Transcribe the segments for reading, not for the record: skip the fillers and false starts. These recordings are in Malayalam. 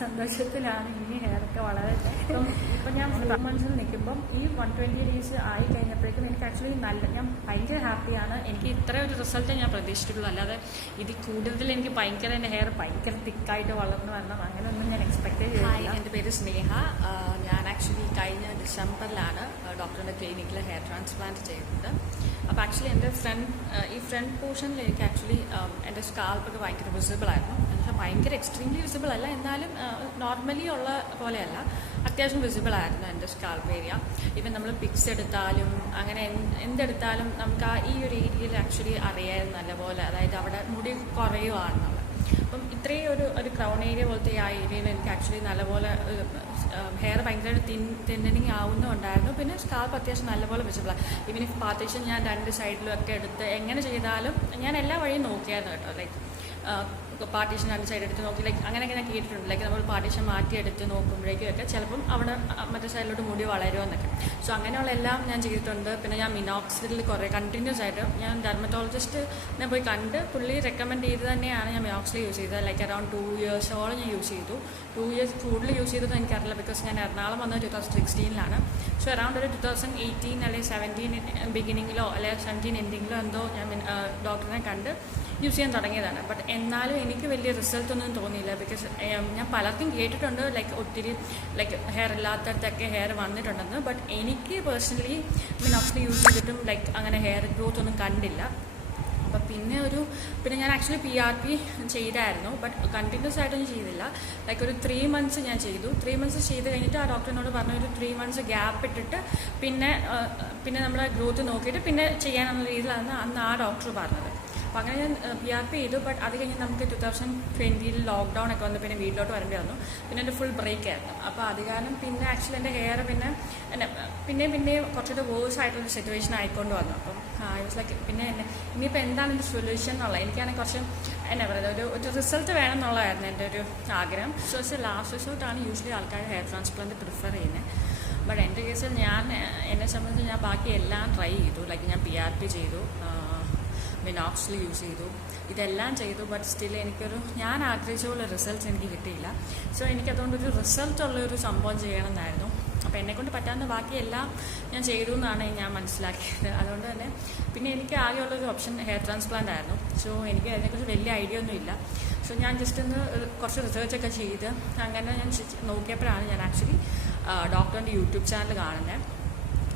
സന്തോഷത്തിലാണ് ഇനി ഹെയറൊക്കെ വളരെ ഇപ്പം ഞാൻ മന്ത്സിൽ നിൽക്കുമ്പം ഈ 120 days ആയി കഴിഞ്ഞപ്പോഴേക്കും എനിക്ക് ആക്ച്വലി ഞാൻ ഭയങ്കര ഹാപ്പിയാണ്. എനിക്ക് ഇത്ര ഒരു റിസൾട്ട് ഞാൻ പ്രതീക്ഷിച്ചിട്ടുള്ളൂ. അല്ലാതെ ഇതിൽ കൂടുതൽ എനിക്ക് ഭയങ്കര എൻ്റെ ഹെയർ ഭയങ്കര തിക്കായിട്ട് വളർന്നു വരണം അങ്ങനെയൊന്നും ഞാൻ എക്സ്പെക്ട് ചെയ്തില്ല. എൻ്റെ പേര് സ്നേഹ. ഞാൻ ആക്ച്വലി കഴിഞ്ഞ ഡിസംബറിലാണ് ഡോക്ടറുടെ ക്ലിനിക്കിൽ ഹെയർ ട്രാൻസ്പ്ലാന്റ് ചെയ്തത്. അപ്പോൾ ആക്ച്വലി എൻ്റെ ഈ ഫ്രണ്ട് പോർഷനിൽ എനിക്ക് ആക്ച്വലി എൻ്റെ സ്കാൽപ്പൊക്കെ ഭയങ്കര വിസിബിൾ ആയിരുന്നു. ഭയങ്കര എക്സ്ട്രീംലി വിസിബിൾ അല്ല, എന്നാലും നോർമലി ഉള്ള പോലെയല്ല, അത്യാവശ്യം വിസിബിൾ ആയിരുന്നു എൻ്റെ സ്കാൽപ്പ് ഏരിയ. ഇവൻ നമ്മൾ പിക്സ് എടുത്താലും അങ്ങനെ എന്തെടുത്താലും നമുക്ക് ഈ ഒരു ഏരിയയിൽ ആക്ച്വലി അറിയാമായിരുന്നു നല്ലപോലെ, അതായത് അവിടെ മുടി കുറയുവാണെന്നുള്ളത്. അപ്പം ഇത്രയും ഒരു ക്രൗൺ ഏരിയ പോലത്തെ ആ ഏരിയയിൽ എനിക്ക് ആക്ച്വലി നല്ലപോലെ ഹെയർ ഭയങ്കരമായിട്ട് തിന്നനിങ് ആവുന്നുണ്ടായിരുന്നു. പിന്നെ സ്കാൽപ്പ് അത്യാവശ്യം നല്ലപോലെ വിസിബിളാണ്. ഇവൻ ഈ പാർട്ടീഷൻ ഞാൻ 2 സൈഡിലും ഒക്കെ എടുത്ത് എങ്ങനെ ചെയ്താലും ഞാൻ എല്ലാ വഴിയും നോക്കിയായിരുന്നു കേട്ടോ. ലൈക്ക് പാർട്ടീഷൻ 2 സൈഡ് എടുത്ത് നോക്കി, ലൈക്ക് അങ്ങനെയൊക്കെ ഞാൻ കേട്ടിട്ടുണ്ട്. ലൈക്ക് നമ്മൾ പാർട്ടീഷൻ മാറ്റിയെടുത്ത് നോക്കുമ്പോഴേക്കും ഒക്കെ ചിലപ്പം അവിടെ മറ്റേ സൈഡിലോട്ട് മുടി വളരുമെന്നൊക്കെ. സോ അങ്ങനെയുള്ള എല്ലാം ഞാൻ ചെയ്തിട്ടുണ്ട്. പിന്നെ ഞാൻ മിനോക്സിഡിൽ കുറേ കണ്ടിന്യൂസ് ആയിട്ട് ഞാൻ ഡെർമറ്റോളജിസ്റ്റിനെ പോയി കണ്ട് പുള്ളി റെക്കമെൻഡ് ചെയ്ത് തന്നെയാണ് ഞാൻ മിനോക്സിൽ യൂസ് ചെയ്തത്. ലൈക്ക് അറൗണ്ട് 2 yearsോളം ഞാൻ യൂസ് ചെയ്തു. 2 years കൂടുതൽ യൂസ് ചെയ്തത് എനിക്കറിയില്ല, ബിക്കോസ് ഞാൻ എറണാകുളം വന്നത് 2016 സോ അറൗണ്ട് ഒരു 2018 അല്ലെങ്കിൽ 17 ബിഗിനിങ്ങിലോ അല്ലെങ്കിൽ 17 എൻഡിങ്ങിലോ എന്തോ ഞാൻ ഡോക്ടറിനെ കണ്ട് യൂസ് ചെയ്യാൻ തുടങ്ങിയതാണ്. ബട്ട് എന്നാലും എനിക്ക് വലിയ റിസൾട്ട് ഒന്നും തോന്നിയില്ല. ബിക്കോസ് ഞാൻ പലർക്കും കേട്ടിട്ടുണ്ട് ലൈക്ക് ഒത്തിരി ലൈക്ക് ഹെയർ ഇല്ലാത്തടത്തൊക്കെ ഹെയർ വന്നിട്ടുണ്ടെന്ന്. ബട്ട് എനിക്ക് പേഴ്സണലി മിനോക്സിൽ യൂസ് ചെയ്തിട്ടും ലൈക്ക് അങ്ങനെ ഹെയർ ഗ്രോത്ത് ഒന്നും കണ്ടില്ല. അപ്പം പിന്നെ ഞാൻ ആക്ച്വലി PRP ചെയ്തായിരുന്നു, ബട്ട് കണ്ടിന്യൂസ് ആയിട്ടൊന്നും ചെയ്തില്ല. ലൈക്ക് ഒരു 3 months ഞാൻ ചെയ്തു. 3 months ചെയ്ത് കഴിഞ്ഞിട്ട് ആ ഡോക്ടറിനോട് പറഞ്ഞു ഒരു 3 months ഗ്യാപ്പ് ഇട്ടിട്ട് പിന്നെ നമ്മൾ ഗ്രോത്ത് നോക്കിയിട്ട് പിന്നെ ചെയ്യാനുള്ള രീതിയിലാണ് അന്ന് ആ ഡോക്ടർ പറഞ്ഞത്. അപ്പോൾ അങ്ങനെ ഞാൻ PRP ചെയ്തു. ബട്ട് അത് കഴിഞ്ഞ് നമുക്ക് 2020 ലോക്ക്ഡൗൺ ഒക്കെ വന്നു, പിന്നെ വീട്ടിലോട്ട് വരേണ്ടി വന്നു. പിന്നെ എൻ്റെ ഫുൾ ബ്രേക്ക് ആയിരുന്നു. അപ്പോൾ അത് കാരണം പിന്നെ ആക്ച്വലി എൻ്റെ ഹെയർ പിന്നെ കുറച്ചുകൂടെ വേഴ്സ് ആയിട്ടുള്ള സിറ്റുവേഷൻ ആയിക്കൊണ്ട് വന്നു. അപ്പം ലൈക്ക് പിന്നെ ഇനിയിപ്പോൾ എന്താണ് എൻ്റെ സൊല്യൂഷൻ എന്നുള്ളത്, എനിക്കാണെങ്കിൽ കുറച്ച് എന്നാ പറയുക ഒരു റിസൾട്ട് വേണം എന്നുള്ളതായിരുന്നു എൻ്റെ ഒരു ആഗ്രഹം. സോ ലാസ്റ്റ് റിസോർട്ടാണ് യൂഷ്വലി ആൾക്കാർ ഹെയർ ട്രാൻസ്പ്ലാന്റ് പ്രിഫർ ചെയ്യുന്നത്. ബട്ട് എൻ്റെ കേസിൽ എന്നെ സംബന്ധിച്ച് ഞാൻ ബാക്കി എല്ലാം ട്രൈ ചെയ്തു. ലൈക്ക് ഞാൻ PRP ചെയ്തു, മിനോക്സിൽ യൂസ് ചെയ്തു, ഇതെല്ലാം ചെയ്തു. ബട്ട് സ്റ്റിൽ ഞാൻ ആഗ്രഹിച്ച പോലെ റിസൾട്ട്സ് എനിക്ക് കിട്ടിയില്ല. സോ എനിക്കതുകൊണ്ടൊരു റിസൾട്ടുള്ളൊരു സംഭവം ചെയ്യണമെന്നായിരുന്നു. അപ്പോൾ എന്നെക്കൊണ്ട് പറ്റാവുന്ന ബാക്കിയെല്ലാം ഞാൻ ചെയ്തു എന്നാണ് ഞാൻ മനസ്സിലാക്കിയത്. അതുകൊണ്ട് തന്നെ പിന്നെ എനിക്ക് ആകെയുള്ളൊരു ഓപ്ഷൻ ഹെയർ ട്രാൻസ്പ്ലാന്റ് ആയിരുന്നു. സോ എനിക്ക് അതിനെക്കുറിച്ച് വലിയ ഐഡിയ ഒന്നും ഇല്ല. സോ ഞാൻ ജസ്റ്റ് കുറച്ച് റിസർച്ചൊക്കെ ചെയ്ത് അങ്ങനെ ഞാൻ നോക്കിയപ്പോഴാണ് ഞാൻ ആക്ച്വലി ഡോക്ടറിൻ്റെ യൂട്യൂബ് ചാനൽ കാണുന്നത്.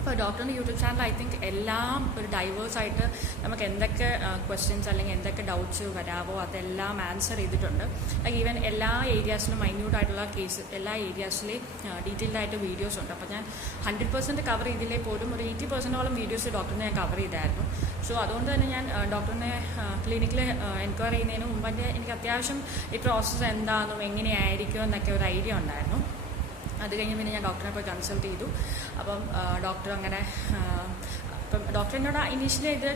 അപ്പോൾ ഡോക്ടറിൻ്റെ യൂട്യൂബ് ചാനൽ ഐ തിങ്ക് എല്ലാം ഒരു ഡൈവേഴ്സായിട്ട് നമുക്ക് എന്തൊക്കെ ക്വസ്റ്റ്യൻസ് അല്ലെങ്കിൽ എന്തൊക്കെ ഡൗട്ട്സ് വരാവോ അതെല്ലാം ആൻസർ ചെയ്തിട്ടുണ്ട്. ലൈക്ക് ഈവൻ എല്ലാ ഏരിയാസിലും മൈന്യൂട്ടായിട്ടുള്ള കേസ് എല്ലാ ഏരിയാസിലെയും ഡീറ്റെയിൽഡായിട്ട് വീഡിയോസ് ഉണ്ട്. അപ്പോൾ ഞാൻ 100% കവർ ചെയ്തില്ലേ പോലും ഒരു 80%ഓളം വീഡിയോസ് ഡോക്ടറിനെ ഞാൻ കവർ ചെയ്തായിരുന്നു. സോ അതുകൊണ്ട് തന്നെ ഞാൻ ഡോക്ടറിനെ ക്ലിനിക്കിൽ എൻക്വയറി ചെയ്യുന്നതിന് മുമ്പ് എനിക്ക് അത്യാവശ്യം ഈ പ്രോസസ്സ് എന്താണെന്നും എങ്ങനെയായിരിക്കും എന്നൊക്കെ ഒരു ഐഡിയ ഉണ്ടായിരുന്നു. അത് കഴിഞ്ഞ് പിന്നെ ഞാൻ ഡോക്ടറെ പോയി കൺസൾട്ട് ചെയ്തു. അപ്പം ഡോക്ടർ അങ്ങനെ ഇപ്പം ഡോക്ടറിനോട് ഇനീഷ്യലി ഇത്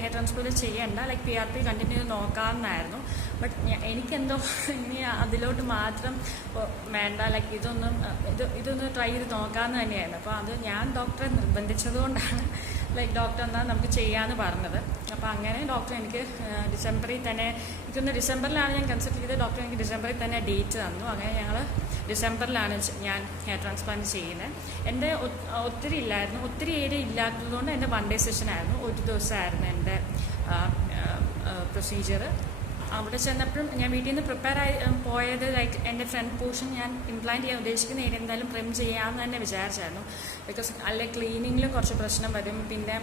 ഹെയർ ട്രാൻസ്പ്ലാന്റ് ചെയ്യേണ്ട, ലൈക്ക് PRP കണ്ടിന്യൂ ചെയ്ത് നോക്കാമെന്നായിരുന്നു. ബട്ട് എനിക്കെന്തോ ഇനി അതിലോട്ട് മാത്രം വേണ്ട, ലൈക്ക് ഇതൊന്ന് ട്രൈ ചെയ്ത് നോക്കാമെന്ന് തന്നെയായിരുന്നു. അപ്പോൾ അത് ഞാൻ ഡോക്ടറെ നിർബന്ധിച്ചത് കൊണ്ടാണ് ലൈക്ക് ഡോക്ടർ എന്നാൽ നമുക്ക് ചെയ്യാമെന്ന് പറഞ്ഞത്. അപ്പോൾ അങ്ങനെ ഡോക്ടർ എനിക്ക് ഡിസംബറിൽ തന്നെ, ഡിസംബറിലാണ് ഞാൻ കൺസൾട്ട് ചെയ്തത്. ഡോക്ടർ എനിക്ക് ഡിസംബറിൽ തന്നെ ഡേറ്റ് തന്നു. അങ്ങനെ ഞങ്ങൾ ഡിസംബറിലാണ് ഞാൻ ഹെയർ ട്രാൻസ്പ്ലാന്റ് ചെയ്യുന്നത്. എൻ്റെ ഒത്തിരി ഇല്ലായിരുന്നു, ഒത്തിരി ഏരിയ ഇല്ലാത്തതുകൊണ്ട് എൻ്റെ 1 day സെഷനായിരുന്നു. ഒരു ദിവസമായിരുന്നു എൻ്റെ പ്രൊസീജിയർ. അവിടെ ചെന്നപ്പോഴും ഞാൻ വീട്ടിൽ നിന്ന് പ്രിപ്പയർ ആയി പോയത് ലൈക്ക് എൻ്റെ ഫ്രണ്ട് പോർഷൻ ഞാൻ ഇംപ്ലാന്റ് ചെയ്യാൻ ഉദ്ദേശിക്കുന്ന ഏരിയ എന്തായാലും ട്രിം ചെയ്യാമെന്ന് തന്നെ വിചാരിച്ചായിരുന്നു. ബിക്കോസ് അല്ലെ ക്ലീനിങ്ങിലും കുറച്ച് പ്രശ്നം വരും. പിന്നെ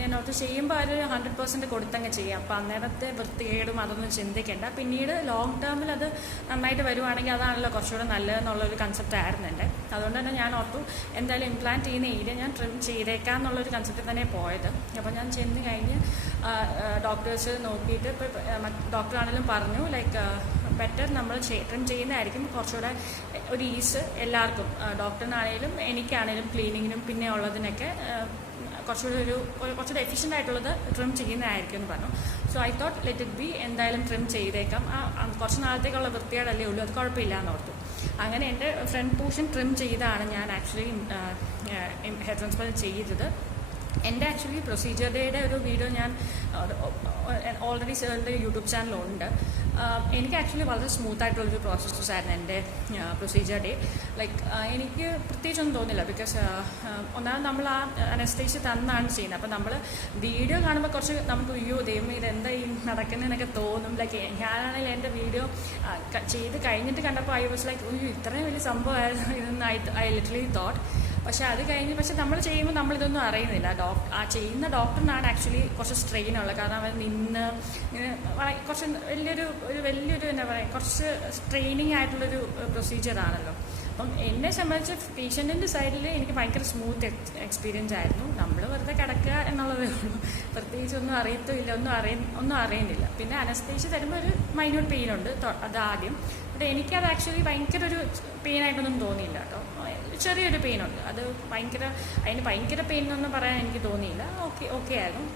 ഞാൻ ഓർത്ത് ചെയ്യുമ്പോൾ ഒരു 100% കൊടുത്തങ്ങ് ചെയ്യാം. അപ്പോൾ അന്നേരത്തെ വൃത്തികേടും അതൊന്നും ചിന്തിക്കേണ്ട. പിന്നീട് ലോങ് ടേമിൽ അത് നന്നായിട്ട് വരുവാണെങ്കിൽ അതാണല്ലോ കുറച്ചുകൂടെ നല്ലതെന്നുള്ളൊരു കൺസെപ്റ്റ് ആയിരുന്നു എൻ്റെ. അതുകൊണ്ട് തന്നെ ഞാൻ ഓർത്തു എന്തായാലും ഇംപ്ലാന്റ് ചെയ്യുന്ന ഏരിയ ഞാൻ ട്രിം ചെയ്തേക്കാം എന്നുള്ളൊരു കൺസെപ്റ്റ് തന്നെ പോയത്. അപ്പോൾ ഞാൻ ചെന്ന് കഴിഞ്ഞ് ഡോക്ടേഴ്സ് നോക്കിയിട്ട് ഇപ്പോൾ ഡോക്ടറാണെങ്കിലും പറഞ്ഞു ലൈക്ക് ബെറ്റർ നമ്മൾ ട്രിം ചെയ്യുന്നതായിരിക്കും കുറച്ചുകൂടെ ഒരു ഈസ് എല്ലാവർക്കും, ഡോക്ടറിനാണേലും എനിക്കാണേലും ക്ലീനിങ്ങിനും പിന്നെ ഉള്ളതിനൊക്കെ കുറച്ചുകൂടെ എഫിഷ്യൻ്റ് ആയിട്ടുള്ളത് ട്രിം ചെയ്യുന്നതായിരിക്കും എന്ന് പറഞ്ഞു. So I thought let it be, എന്തായാലും ട്രിം ചെയ്തേക്കാം, കുറച്ച് നാളത്തേക്കുള്ള വൃത്തികേടല്ലേ ഉള്ളൂ, അത് കുഴപ്പമില്ല എന്ന് ഓർത്തു. അങ്ങനെ എൻ്റെ ഫ്രണ്ട് പോർഷൻ ട്രിം ചെയ്താണ് ഞാൻ ആക്ച്വലി ഹെയർ ട്രാൻസ്പ്ലാന്റ് ചെയ്തത്. എൻ്റെ ആക്ച്വലി പ്രൊസീജിയർ ഡേയുടെ ഒരു വീഡിയോ ഞാൻ ഓൾറെഡി സാറിൻ്റെ യൂട്യൂബ് ചാനലുണ്ട്. എനിക്ക് ആക്ച്വലി വളരെ സ്മൂത്തായിട്ടുള്ളൊരു പ്രോസസ്സസ് ആയിരുന്നു എൻ്റെ പ്രൊസീജിയർ ഡേ. ലൈക്ക് എനിക്ക് പ്രത്യേകിച്ചൊന്നും തോന്നില്ല, ബിക്കോസ് ഒന്നാമത് നമ്മൾ ആ അനസ്തേഷ്യ തന്നാണ് ചെയ്യുന്നത്. അപ്പോൾ നമ്മൾ വീഡിയോ കാണുമ്പോൾ കുറച്ച് നമുക്ക് അയ്യോ ദൈവം ഇതെന്താ ഈ നടക്കുന്നതെന്നൊക്കെ തോന്നും. ലൈക്ക് ഞാനാണെങ്കിൽ എൻ്റെ വീഡിയോ ചെയ്ത് കഴിഞ്ഞിട്ട് കണ്ടപ്പോൾ ഐ വാസ് ലൈക്ക് അയ്യോ ഇത്രയും വലിയ സംഭവമായിരുന്നു ഇതെന്ന് ഐ ലിറ്ററലി തോട്ട്. പക്ഷെ അത് കഴിഞ്ഞ് നമ്മൾ ചെയ്യുമ്പോൾ നമ്മളിതൊന്നും അറിയുന്നില്ല. ആ ചെയ്യുന്ന ഡോക്ടറിനാണ് ആക്ച്വലി കുറച്ച് സ്ട്രെയിൻ ഉള്ളത്. കാരണം അവൻ നിന്ന് ഇങ്ങനെ കുറച്ച് വലിയൊരു എന്താ പറയുക കുറച്ച് ട്രെയിനിങ് ആയിട്ടുള്ളൊരു പ്രൊസീജിയറാണല്ലോ. അപ്പം എന്നെ സംബന്ധിച്ച് പേഷ്യൻറ്റിൻ്റെ സൈഡിൽ എനിക്ക് ഭയങ്കര സ്മൂത്ത് എക്സ്പീരിയൻസ് ആയിരുന്നു. നമ്മൾ വെറുതെ കിടക്കുക എന്നുള്ളതേ ഉള്ളൂ, പ്രത്യേകിച്ച് ഒന്നും അറിയത്തുമില്ല, ഒന്നും അറിയുന്നില്ല. പിന്നെ അനസ്തേഷ്യ തരുമ്പോൾ ഒരു മൈന്യൂട്ട് പെയിൻ ഉണ്ട്, അത് ആദ്യം. ബട്ട് എനിക്കത് ആക്ച്വലി ഭയങ്കര ഒരു പെയിനായിട്ടൊന്നും തോന്നിയില്ല കേട്ടോ. ചെറിയൊരു പെയിനുണ്ട്, അത് അതിന് ഭയങ്കര പെയിൻ എന്നൊന്നും പറയാൻ എനിക്ക് തോന്നിയില്ല. ഓക്കെ ആയിരുന്നു.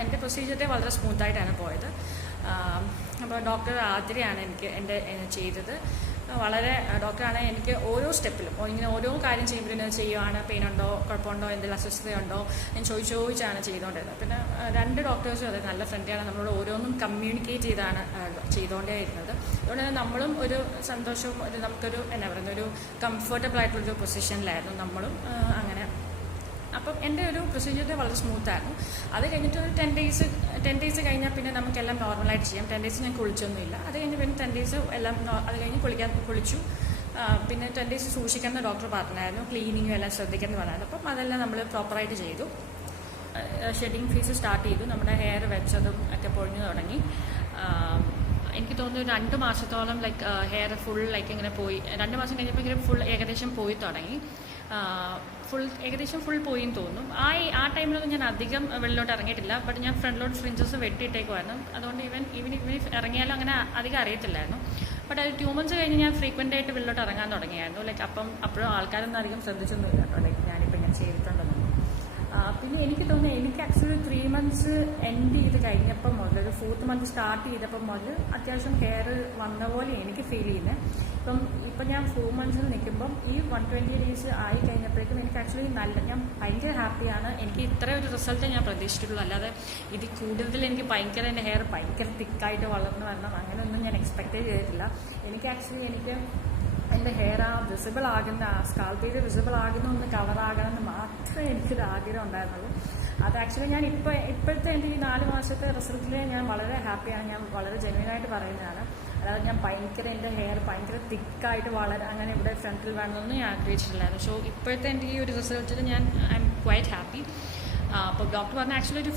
എൻ്റെ പ്രൊസീജിയർ വളരെ സ്മൂത്തായിട്ടാണ് പോയത്. അപ്പോൾ ഡോക്ടർ ആതിരയാണ് എൻ്റെ ചെയ്തത്. വളരെ ഡോക്ടറാണ് എനിക്ക് ഓരോ സ്റ്റെപ്പിലും ഇങ്ങനെ ഓരോ കാര്യം ചെയ്യുമ്പോഴും ചെയ്യുവാണ്, പെയിനുണ്ടോ കുഴപ്പമുണ്ടോ എന്തെങ്കിലും അസ്വസ്ഥതയുണ്ടോ ഞാൻ ചോദിച്ചാണ് ചെയ്തുകൊണ്ടിരുന്നത്. പിന്നെ 2 ഡോക്ടേഴ്സും അതെ നല്ല ഫ്രണ്ട്ലിയാണ്, നമ്മളോട് ഓരോന്നും കമ്മ്യൂണിക്കേറ്റ് ചെയ്തുകൊണ്ടേ ഇരുന്നത്. അതുകൊണ്ട് തന്നെ നമ്മളും ഒരു സന്തോഷവും നമുക്കൊരു എന്നാ പറയുന്നത് ഒരു കംഫർട്ടബിൾ ആയിട്ടുള്ളൊരു പൊസിഷനിലായിരുന്നു നമ്മളും അങ്ങനെ. അപ്പം എൻ്റെ ഒരു പ്രൊസീജിയർ വളരെ സ്മൂത്തായിരുന്നു. അത് കഴിഞ്ഞിട്ട് ഒരു 10 ഡേയ്സ് കഴിഞ്ഞാൽ പിന്നെ നമുക്കെല്ലാം നോർമലായിട്ട് ചെയ്യാം. 10 ഡേയ്സ് ഞാൻ കുളിച്ചൊന്നുമില്ല. അത് കഴിഞ്ഞ് പിന്നെ 10 ഡേയ്സ് എല്ലാം അത് കഴിഞ്ഞ് കുളിച്ചു. പിന്നെ 10 ഡേയ്സ് സൂക്ഷിക്കുന്ന ഡോക്ടർ പറഞ്ഞായിരുന്നു, ക്ലീനിങ്ങും എല്ലാം ശ്രദ്ധിക്കുന്നു പറഞ്ഞായിരുന്നു. അപ്പം അതെല്ലാം നമ്മൾ പ്രോപ്പറായിട്ട് ചെയ്തു. ഷെഡിങ് ഫേസ് സ്റ്റാർട്ട് ചെയ്തു. നമ്മുടെ ഹെയർ വെച്ചതും ഒക്കെ പൊഴിഞ്ഞു തുടങ്ങി. എനിക്ക് തോന്നുന്നു 2 മാസത്തോളം ലൈക്ക് ഹെയർ ഫുൾ ലൈക്ക് ഇങ്ങനെ പോയി. 2 മാസം കഴിഞ്ഞപ്പോൾ ഇങ്ങനെ ഫുൾ ഏകദേശം പോയി തുടങ്ങി. ഏകദേശം ഫുൾ പോയി എന്ന് തോന്നും. ആ ടൈമിലൊന്നും ഞാൻ അധികം വെള്ളിലോട്ട് ഇറങ്ങിയിട്ടില്ല. ബട്ട് ഞാൻ ഫ്രണ്ടിലോട്ട് ഫ്രിഞ്ചസ് വെട്ടിയിട്ടേക്കുമായിരുന്നു. അതുകൊണ്ട് ഇവൻ ഇറങ്ങിയാലും അങ്ങനെ അധികം അറിയത്തില്ലായിരുന്നു. ബട്ട് അത് 2 മന്ത്സ് കഴിഞ്ഞ് ഞാൻ ഫ്രീക്വൻ്റ് ആയിട്ട് വെള്ളിലോട്ട് ഇറങ്ങാൻ തുടങ്ങിയായിരുന്നു. ലൈക്ക് അപ്പോഴും ആൾക്കാരൊന്നും അധികം ശ്രദ്ധിച്ചൊന്നുമില്ല കേട്ടോ, ലൈക്ക് ഞാനിപ്പോൾ ഇങ്ങനെ ചെയ്തിട്ടുണ്ടെന്നൊന്നും. പിന്നെ എനിക്ക് തോന്നുന്നു എനിക്ക് ആക്ച്വലി 3 മന്ത്സ് എൻഡ് ചെയ്ത് കഴിഞ്ഞപ്പം മുതൽ ഒരു 4th മന്ത് സ്റ്റാർട്ട് ചെയ്തപ്പം മുതൽ അത്യാവശ്യം ഹെയർ വന്ന പോലെ എനിക്ക് ഫീൽ ചെയ്യുന്നത്. ഇപ്പം ഞാൻ 4 മന്ത്സിൽ നിൽക്കുമ്പം ഈ 120 ഡേയ്സ് ആയി കഴിഞ്ഞപ്പോഴേക്കും എനിക്ക് ആക്ച്വലി ഞാൻ ഭയങ്കര ഹാപ്പിയാണ്. എനിക്ക് ഇത്ര ഒരു റിസൾട്ട് ഞാൻ പ്രതീക്ഷിച്ചിട്ടുള്ളൂ. അല്ലാതെ ഇത് കൂടുതൽ എനിക്ക് എൻ്റെ ഹെയർ ഭയങ്കര തിക്കായിട്ട് വളർന്നു വരണം അങ്ങനെയൊന്നും ഞാൻ എക്സ്പെക്റ്റ് ചെയ്തിട്ടില്ല. എനിക്ക് എൻ്റെ ഹെയർ വിസിബിൾ ആകുന്ന സ്കാൽപ്പ് ഏരിയ വിസിബിൾ ആകുന്ന ഒന്ന് കവറാകണം എന്ന് മാത്രമേ എനിക്കൊരു ആഗ്രഹം ഉണ്ടായിരുന്നുള്ളൂ. അത് ആക്ച്വലി ഞാൻ ഇപ്പോഴത്തെ എൻ്റെ ഈ 4 മാസത്തെ റിസൾട്ടിൽ ഞാൻ വളരെ ഹാപ്പിയാണ്. ഞാൻ വളരെ ജെന്യുവനായിട്ട് പറയുന്നതാണ്. അതായത് ഞാൻ എൻ്റെ ഹെയർ ഭയങ്കര തിക്കായിട്ട് അങ്ങനെ ഇവിടെ ഫ്രണ്ടിൽ വേണമെന്നൊന്നും ഞാൻ ആഗ്രഹിച്ചിട്ടില്ലായിരുന്നു. സോ ഇപ്പോഴത്തെ എൻ്റെ ഈ ഒരു റിസൾട്ടിൽ ഐ എം ക്വൈറ്റ് ഹാപ്പി. അപ്പോൾ ഡോക്ടർ പറഞ്ഞ ആക്ച്വലി ഒരു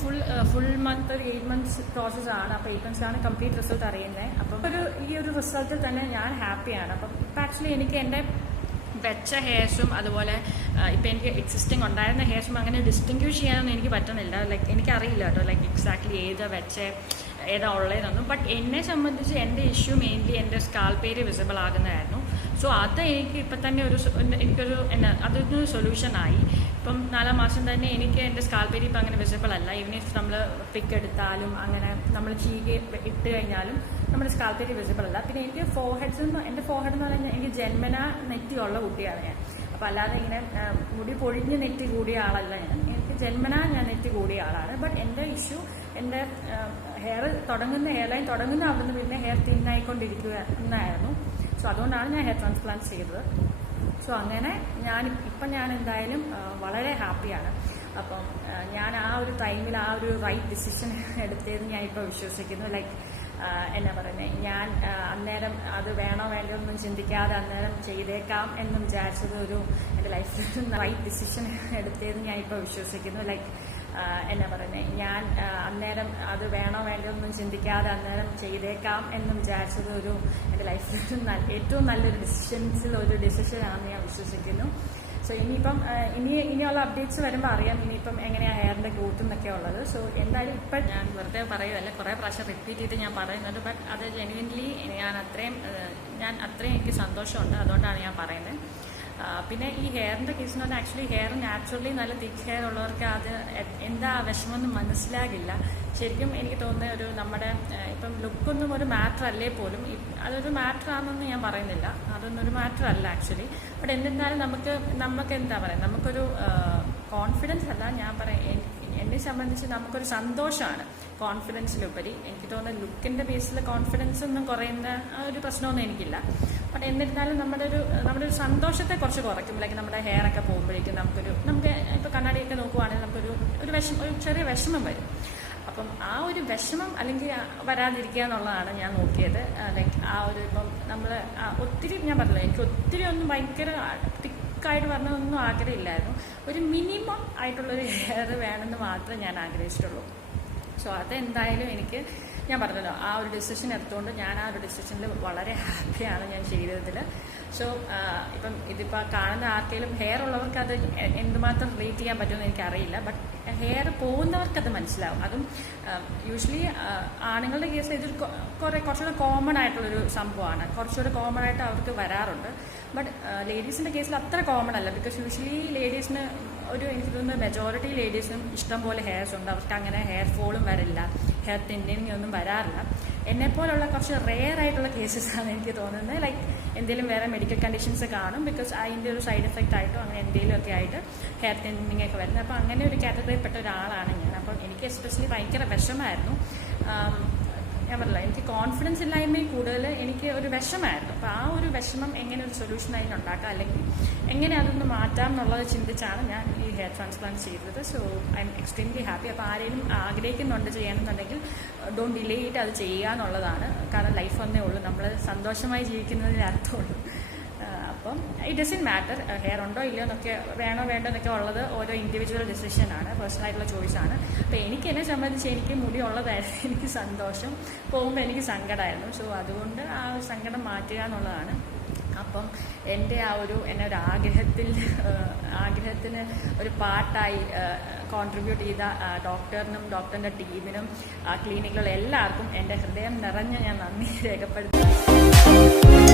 ഫുൾ മന്ത് ഒരു 8 മന്ത്സ് പ്രോസസ്സാണ്. അപ്പോൾ 8 മന്ത്സാണ് കംപ്ലീറ്റ് റിസൾട്ട് അറിയുന്നത്. അപ്പം ഈ ഒരു റിസൾട്ടിൽ തന്നെ ഞാൻ ഹാപ്പിയാണ്. അപ്പം ഇപ്പം ആക്ച്വലി എനിക്ക് എൻ്റെ വെച്ച ഹെയർസും അതുപോലെ ഇപ്പം എനിക്ക് എക്സിസ്റ്റിംഗ് ഉണ്ടായിരുന്ന ഹെയർസും അങ്ങനെ ഡിസ്റ്റിങ്ക്വിഷ് ചെയ്യാനൊന്നും എനിക്ക് പറ്റുന്നില്ല. ലൈക്ക് എനിക്കറിയില്ല കേട്ടോ, ലൈക്ക് എക്സാക്ട്ലി ഏതാ ഉള്ളതെന്നൊന്നും. ബട്ട് എന്നെ സംബന്ധിച്ച് എൻ്റെ ഇഷ്യൂ മെയിൻലി എൻ്റെ സ്കാൽപ്പ് ഏരിയ വിസിബിൾ ആകുന്നതായിരുന്നു. സോ അത് എനിക്ക് ഇപ്പം തന്നെ അതൊരു സൊല്യൂഷനായി. ഇപ്പം 4 മാസം തന്നെ എനിക്ക് എൻ്റെ സ്കാൽപ്പ് ഏരിയ ഇപ്പം അങ്ങനെ വിസിബിൾ അല്ല. ഈവൻ ഇഫ് നമ്മൾ പിക്ക് എടുത്താലും അങ്ങനെ നമ്മൾ ചീകി ഇട്ട് കഴിഞ്ഞാലും നമ്മുടെ സ്കാൽപ്പ് ഏരിയ വിസിബിൾ അല്ല. പിന്നെ എനിക്ക് എൻ്റെ ഫോർഹെഡ് എന്ന് പറഞ്ഞാൽ എനിക്ക് ജന്മന നെറ്റിയുള്ള കുട്ടിയാണ് ഞാൻ. അപ്പോൾ അല്ലാതെ ഇങ്ങനെ മുടി പൊഴിഞ്ഞ് നെറ്റി കൂടിയ ആളല്ല ഞാൻ. എനിക്ക് ജന്മന ഞാൻ നെറ്റി കൂടിയ ആളാണ്. ബട്ട് എൻ്റെ ഇഷ്യൂ എൻ്റെ ഹെയർ ഹെയർലൈൻ തുടങ്ങുന്ന അവിടുന്ന് പിന്നെ ഹെയർ തിന്നായിക്കൊണ്ടിരിക്കുക എന്നായിരുന്നു. സോ അതുകൊണ്ടാണ് ഞാൻ ഹെയർ ട്രാൻസ്പ്ലാന്റ് ചെയ്തത്. സോ അങ്ങനെ ഞാൻ എന്തായാലും വളരെ ഹാപ്പിയാണ്. അപ്പം ഞാൻ ആ ഒരു ടൈമിൽ ആ ഒരു റൈറ്റ് ഡിസിഷൻ എടുത്തതെന്ന് ഞാൻ ഇപ്പോൾ വിശ്വസിക്കുന്നു. ലൈക്ക് എന്നാ പറയുന്നത്, ഞാൻ അന്നേരം അത് വേണോ വേണ്ടോ ഒന്നും ചിന്തിക്കാതെ അന്നേരം ചെയ്തേക്കാം എന്നും വിചാരിച്ചത് എൻ്റെ ലൈഫിൽ റൈറ്റ് ഡിസിഷൻ എടുത്തതെന്ന് ഞാൻ ഇപ്പോൾ വിശ്വസിക്കുന്നു. ലൈക്ക് എന്നാ പറയുന്നത്, ഞാൻ അന്നേരം അത് വേണോ വേണ്ടോ ഒന്നും ചിന്തിക്കാതെ അന്നേരം ചെയ്തേക്കാം എന്നും വിചാരിച്ചത് എൻ്റെ ലൈഫിൽ ഏറ്റവും നല്ലൊരു ഡിസിഷനാണെന്ന് ഞാൻ വിശ്വസിക്കുന്നു. സോ ഇനിയിപ്പം ഇനിയുള്ള അപ്ഡേറ്റ്സ് വരുമ്പോൾ അറിയാം ഇനിയിപ്പം എങ്ങനെയാണ് ഹെയറിൻ്റെ ഗ്രോത്ത് എന്നൊക്കെ ഉള്ളത്. സോ എന്തായാലും ഇപ്പം ഞാൻ വെറുതെ പറയുമല്ല, കുറേ പ്രാവശ്യം റിപ്പീറ്റ് ചെയ്ത് ഞാൻ പറയുന്നത്. ബട്ട് അത് ജെന്യുവൻലി ഞാൻ അത്രയും എനിക്ക് സന്തോഷമുണ്ട്. അതുകൊണ്ടാണ് ഞാൻ പറയുന്നത്. പിന്നെ ഈ ഹെയറിൻ്റെ കേസ് എന്ന് പറഞ്ഞാൽ ആക്ച്വലി ഹെയർ നാച്ചുറലി നല്ല തിക്ക് ഹെയർ ഉള്ളവർക്ക് അത് എന്താ വിഷമമൊന്നും മനസ്സിലാകില്ല. ശരിക്കും എനിക്ക് തോന്നുന്നത് നമ്മുടെ ഇപ്പം ലുക്കൊന്നും ഒരു മാറ്റർ അല്ലേ പോലും അതൊരു മാറ്റർ ആണെന്നൊന്നും ഞാൻ പറയുന്നില്ല. അതൊന്നും ഒരു മാറ്റർ അല്ല ആക്ച്വലി. ബട്ട് എന്നിരുന്നാലും നമുക്ക് എന്താ പറയുക, നമുക്കൊരു കോൺഫിഡൻസ് അല്ല ഞാൻ പറയാം, എന്നെ സംബന്ധിച്ച് നമുക്കൊരു സന്തോഷമാണ് കോൺഫിഡൻസിലുപരി. എനിക്ക് തോന്നുന്നു ലുക്കിൻ്റെ ബേസിൽ കോൺഫിഡൻസ് ഒന്നും കുറയുന്ന ഒരു പ്രശ്നമൊന്നും എനിക്കില്ല. ബട്ട് എന്നിരുന്നാലും നമ്മുടെ ഒരു സന്തോഷത്തെ കുറച്ച് കുറയ്ക്കും. ലൈക്ക് നമ്മുടെ ഹെയർ ഒക്കെ പോകുമ്പോഴേക്കും നമുക്ക് ഇപ്പോൾ കണ്ണാടിയൊക്കെ നോക്കുവാണെങ്കിൽ ഒരു ചെറിയ വിഷമം വരും. അപ്പം ആ ഒരു വിഷമം അല്ലെങ്കിൽ വരാതിരിക്കുക എന്നുള്ളതാണ് ഞാൻ നോക്കിയത്. ലൈക്ക് ഇപ്പം നമ്മൾ ഒത്തിരി ഞാൻ പറഞ്ഞില്ല, എനിക്ക് ഒത്തിരി ഒന്നും ഭയങ്കര തിക്കായിട്ട് പറഞ്ഞതൊന്നും ആഗ്രഹമില്ലായിരുന്നു. ഒരു മിനിമം ആയിട്ടുള്ളൊരു ഹെയർ വേണമെന്ന് മാത്രമേ ഞാൻ ആഗ്രഹിച്ചിട്ടുള്ളൂ. സോ അതെന്തായാലും എനിക്ക് ഞാൻ പറഞ്ഞല്ലോ ആ ഒരു ഡിസിഷൻ എടുത്തുകൊണ്ട് ഞാൻ ആ ഒരു ഡിസിഷനിൽ വളരെ ഹാപ്പിയാണ് ഞാൻ ചെയ്തതിൽ. സോ ഇപ്പം ഇതിപ്പോൾ കാണുന്ന ആർക്കെങ്കിലും ഹെയർ ഉള്ളവർക്ക് അത് എന്തുമാത്രം റിലേറ്റ് ചെയ്യാൻ പറ്റുമെന്ന് എനിക്കറിയില്ല. ബട്ട് ഹെയർ പോകുന്നവർക്കത് മനസ്സിലാവും. അതും യൂഷ്വലി ആണുങ്ങളുടെ കേസിൽ ഇതൊരു കുറച്ചുകൂടെ കോമൺ ആയിട്ടുള്ളൊരു സംഭവമാണ്. കുറച്ചുകൂടെ കോമൺ ആയിട്ട് അവർക്ക് വരാറുണ്ട്. ബട്ട് ലേഡീസിൻ്റെ കേസിൽ അത്ര കോമൺ അല്ല. ബിക്കോസ് യൂഷ്വലി ലേഡീസിന് എനിക്ക് തോന്നുന്നു മെജോറിറ്റി ലേഡീസിനും ഇഷ്ടം പോലെ ഹെയർസ് ഉണ്ട്. അവർക്ക് അങ്ങനെ ഹെയർ ഫോളും വരില്ല, ഹെയർ തിന്നിങ് ഒന്നും വരാറില്ല. എന്നെപ്പോലുള്ള കുറച്ച് റെയർ ആയിട്ടുള്ള കേസസാണ് എനിക്ക് തോന്നുന്നത്. ലൈക്ക് എന്തെങ്കിലും വേറെ മെഡിക്കൽ കണ്ടീഷൻസ് കാണും, ബിക്കോസ് അതിൻ്റെ ഒരു സൈഡ് എഫക്റ്റ് ആയിട്ടോ അങ്ങനെ എന്തെങ്കിലുമൊക്കെ ആയിട്ട് ഹെയർ തിന്നിങ് ഒക്കെ വരുന്നത്. അപ്പോൾ അങ്ങനെ ഒരു കാറ്റഗറിയിൽപ്പെട്ട ഒരാളാണ് ഞാൻ. അപ്പം എനിക്ക് എസ്പെഷ്യലി ഭയങ്കര വിഷമമായിരുന്നു. ഞാൻ പറഞ്ഞില്ല, എനിക്ക് കോൺഫിഡൻസ് ഇല്ലായ്മയിൽ കൂടുതൽ എനിക്ക് ഒരു വിഷമമായിരുന്നു. അപ്പോൾ ആ ഒരു വിഷമം എങ്ങനെ ഒരു സൊല്യൂഷൻ അതിനുണ്ടാക്കാം, അല്ലെങ്കിൽ എങ്ങനെ അതൊന്ന് മാറ്റാം എന്നുള്ളത് ചിന്തിച്ചാണ് ഞാൻ ഈ ഹെയർ ട്രാൻസ്പ്ലാന്റ് ചെയ്തത്. So I am extremely happy. അപ്പോൾ ആരെങ്കിലും ആഗ്രഹിക്കുന്നുണ്ട് ചെയ്യണമെന്നുണ്ടെങ്കിൽ ഡോണ്ട് ഡിലേ ഇറ്റ്, അത് ചെയ്യുക എന്നുള്ളതാണ്. കാരണം ലൈഫ് ഒന്നേ ഉള്ളൂ, നമ്മൾ സന്തോഷമായി ജീവിക്കുന്നതിന് അർത്ഥമുള്ളൂ. അപ്പം ഇറ്റ് ഡസൻറ്റ് മാറ്റർ ഹെയർ ഉണ്ടോ ഇല്ലയോ എന്നൊക്കെ, വേണോ വേണ്ടോ എന്നൊക്കെ ഉള്ളത് ഓരോ ഇൻഡിവിജ്വൽ ഡിസിഷനാണ്, പേഴ്സണലായിട്ടുള്ള ചോയ്സാണ്. അപ്പോൾ എന്നെ സംബന്ധിച്ച് എനിക്ക് മുടി ഉള്ളതായിരുന്നു എനിക്ക് സന്തോഷം, പോകുമ്പോൾ എനിക്ക് സങ്കടമായിരുന്നു. സോ അതുകൊണ്ട് ആ ഒരു സങ്കടം മാറ്റുക എന്നുള്ളതാണ്. അപ്പം എൻ്റെ എന്നെ ഒരു ആഗ്രഹത്തിന് ഒരു പാർട്ടായി കോൺട്രിബ്യൂട്ട് ചെയ്ത ഡോക്ടറിനും ഡോക്ടറിൻ്റെ ടീമിനും ക്ലിനിക്കിലുള്ള എല്ലാവർക്കും എൻ്റെ ഹൃദയം നിറഞ്ഞ് ഞാൻ നന്ദി രേഖപ്പെടുത്തുന്നു.